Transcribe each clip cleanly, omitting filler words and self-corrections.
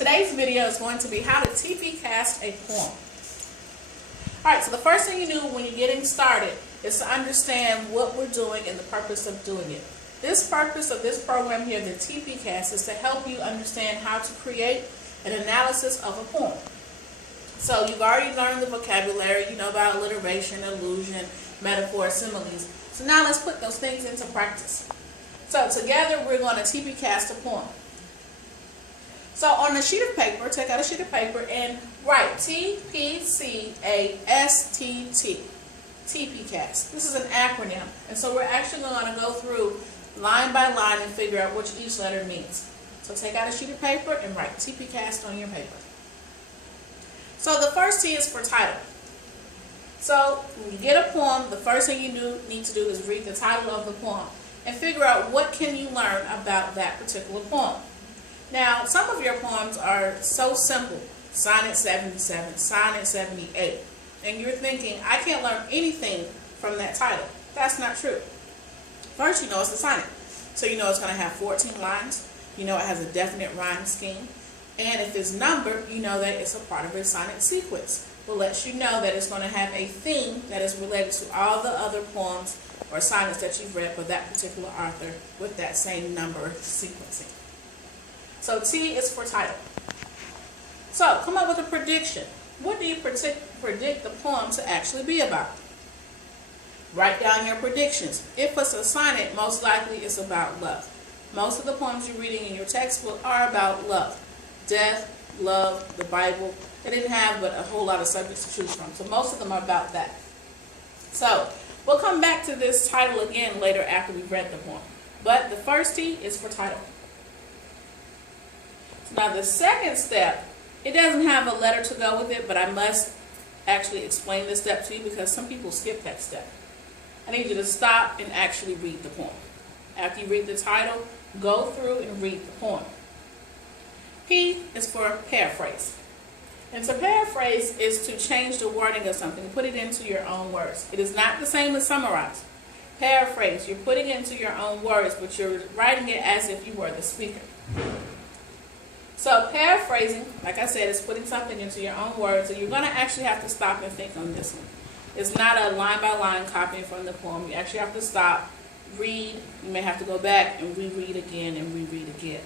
Today's video is going to be how to Tpcastt a poem. Alright, so the first thing you do when you're getting started is to understand what we're doing and the purpose of doing it. This purpose of this program here, the Tpcastt, is to help you understand how to create an analysis of a poem. So you've already learned the vocabulary, you know about alliteration, allusion, metaphor, similes. So now let's put those things into practice. So together we're going to Tpcastt a poem. So on a sheet of paper, take out a sheet of paper and write Tpcastt. Tpcastt. This is an acronym. And so we're actually going to go through line by line and figure out what each letter means. So take out a sheet of paper and write Tpcastt on your paper. So the first T is for title. So when you get a poem, the first thing you need to do is read the title of the poem and figure out what can you learn about that particular poem. Now, some of your poems are so simple, Sonnet 77, Sonnet 78, and you're thinking, I can't learn anything from that title. That's not true. First, you know it's a sonnet. So you know it's going to have 14 lines. You know it has a definite rhyme scheme. And if it's numbered, you know that it's a part of a sonnet sequence. It lets you know that it's going to have a theme that is related to all the other poems or sonnets that you've read for that particular author with that same number sequencing. So T is for title. So come up with a prediction. What do you predict the poem to actually be about? Write down your predictions. If it's a sonnet, most likely it's about love. Most of the poems you're reading in your textbook are about love. Death, love, the Bible. They didn't have but a whole lot of subjects to choose from. So most of them are about that. So we'll come back to this title again later after we've read the poem. But the first T is for title. Now the second step, it doesn't have a letter to go with it, but I must actually explain this step to you because some people skip that step. I need you to stop and actually read the poem. After you read the title, go through and read the poem. P is for paraphrase. And to paraphrase is to change the wording of something, put it into your own words. It is not the same as summarize. Paraphrase, you're putting it into your own words, but you're writing it as if you were the speaker. So paraphrasing, like I said, is putting something into your own words, and you're going to actually have to stop and think on this one. It's not a line-by-line copying from the poem. You actually have to stop, read, you may have to go back and reread again and reread again.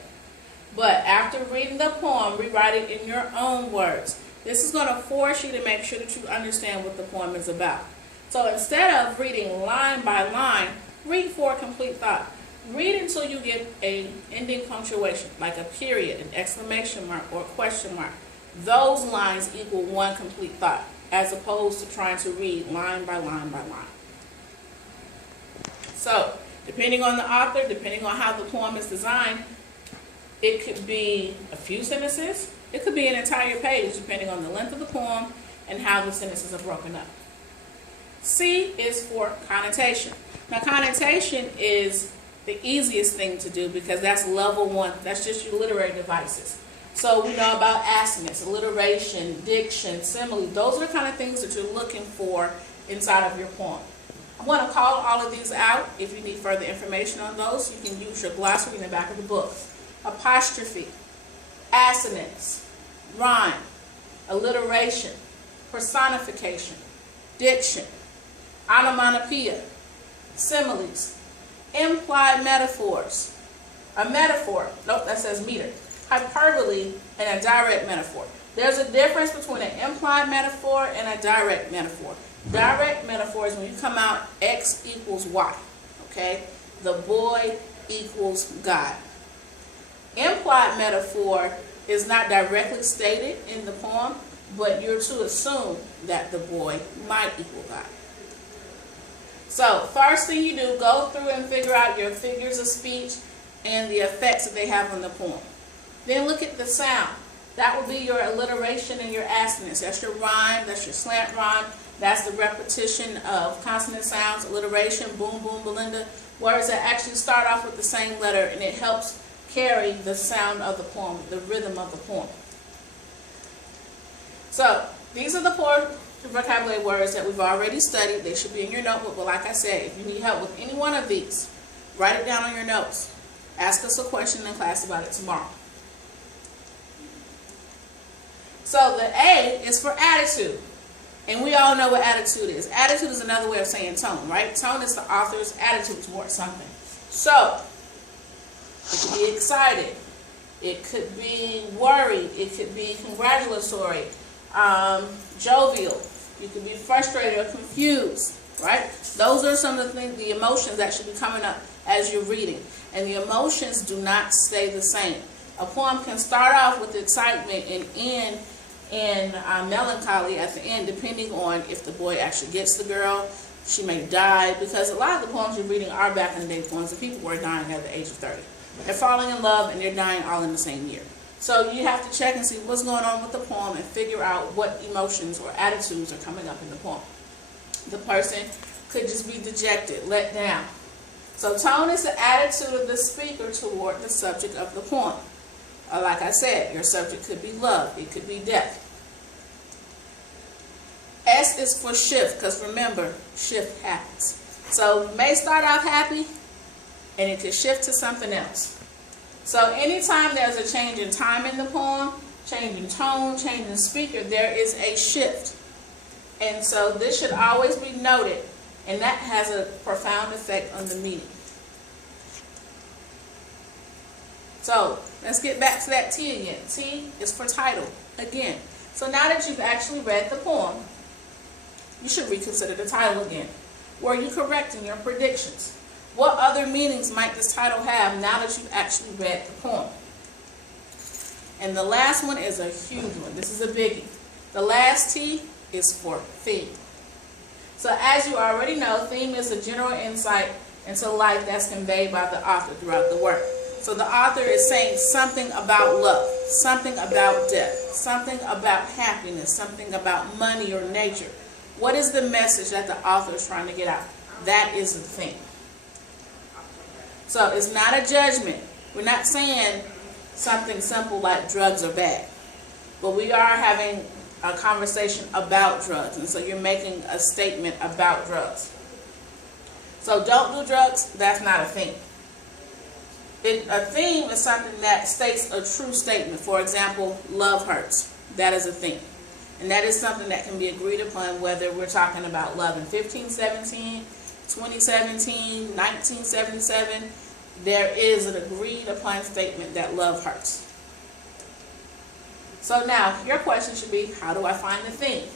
But after reading the poem, rewrite it in your own words. This is going to force you to make sure that you understand what the poem is about. So instead of reading line by line, read for a complete thought. Read until you get an ending punctuation, like a period, an exclamation mark, or a question mark. Those lines equal one complete thought, as opposed to trying to read line by line by line. So, depending on the author, depending on how the poem is designed, it could be a few sentences, it could be an entire page, depending on the length of the poem and how the sentences are broken up. C is for connotation. Now, connotation is the easiest thing to do because that's level one. That's just your literary devices. So we know about assonance, alliteration, diction, simile. Those are the kind of things that you're looking for inside of your poem. I'm going to call all of these out. If you need further information on those, you can use your glossary in the back of the book. Apostrophe, assonance, rhyme, alliteration, personification, diction, onomatopoeia, similes, implied metaphors, a metaphor, nope, that says meter, hyperbole, and a direct metaphor. There's a difference between an implied metaphor and a direct metaphor. Direct metaphor is when you come out X equals Y, okay? The boy equals God. Implied metaphor is not directly stated in the poem, but you're to assume that the boy might equal God. So first thing you do, go through and figure out your figures of speech and the effects that they have on the poem. Then look at the sound. That will be your alliteration and your assonance. That's your rhyme, that's your slant rhyme, that's the repetition of consonant sounds, alliteration, boom, boom, Belinda. Words that actually start off with the same letter, and it helps carry the sound of the poem, the rhythm of the poem. So these are the four vocabulary words that we've already studied. They should be in your notebook, but like I said, if you need help with any one of these, write it down on your notes. Ask us a question in class about it tomorrow. So the A is for attitude. And we all know what attitude is. Attitude is another way of saying tone, right? Tone is the author's attitude towards something. So, it could be excited. It could be worried. It could be congratulatory, jovial. You could be frustrated or confused, right? Those are some of the things, the emotions that should be coming up as you're reading. And the emotions do not stay the same. A poem can start off with excitement and end in melancholy at the end, depending on if the boy actually gets the girl. She may die, because a lot of the poems you're reading are back in the day poems, and people were dying at the age of 30. They're falling in love and they're dying all in the same year. So you have to check and see what's going on with the poem and figure out what emotions or attitudes are coming up in the poem. The person could just be dejected, let down. So tone is the attitude of the speaker toward the subject of the poem. Like I said, your subject could be love, it could be death. S is for shift, because remember, shift happens. So it may start off happy, and it could shift to something else. So anytime there's a change in time in the poem, change in tone, change in speaker, there is a shift. And so this should always be noted, and that has a profound effect on the meaning. So let's get back to that T again. T is for title again. So now that you've actually read the poem, you should reconsider the title again. Were you correct in your predictions? What other meanings might this title have now that you've actually read the poem? And the last one is a huge one. This is a biggie. The last T is for theme. So as you already know, theme is a general insight into life that's conveyed by the author throughout the work. So the author is saying something about love, something about death, something about happiness, something about money or nature. What is the message that the author is trying to get out? That is the theme. So it's not a judgment. We're not saying something simple like drugs are bad. But we are having a conversation about drugs. And so you're making a statement about drugs. So don't do drugs, that's not a theme. A theme is something that states a true statement. For example, love hurts. That is a theme. And that is something that can be agreed upon whether we're talking about love in 1517, 2017, 1977. There is an agreed upon statement that love hurts. So now, your question should be, how do I find the theme?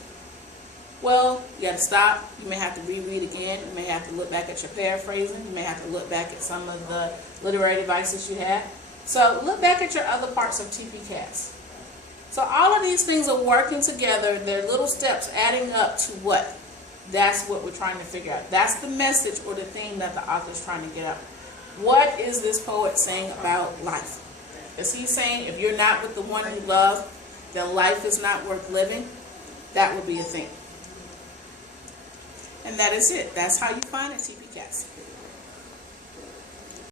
Well, you got to stop. You may have to reread again. You may have to look back at your paraphrasing. You may have to look back at some of the literary devices you have. So look back at your other parts of Tpcastt. So all of these things are working together. They're little steps adding up to what? That's what we're trying to figure out. That's the message or the theme that the author is trying to get out. What is this poet saying about life? Is he saying if you're not with the one you love, then life is not worth living? That would be a theme. And that is it. That's how you find a Tpcastt.